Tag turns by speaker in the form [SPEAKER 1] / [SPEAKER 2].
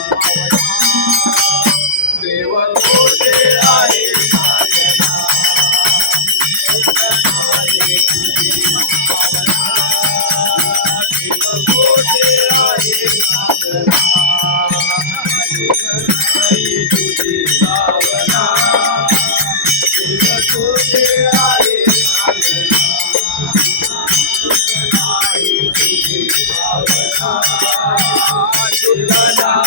[SPEAKER 1] ああ。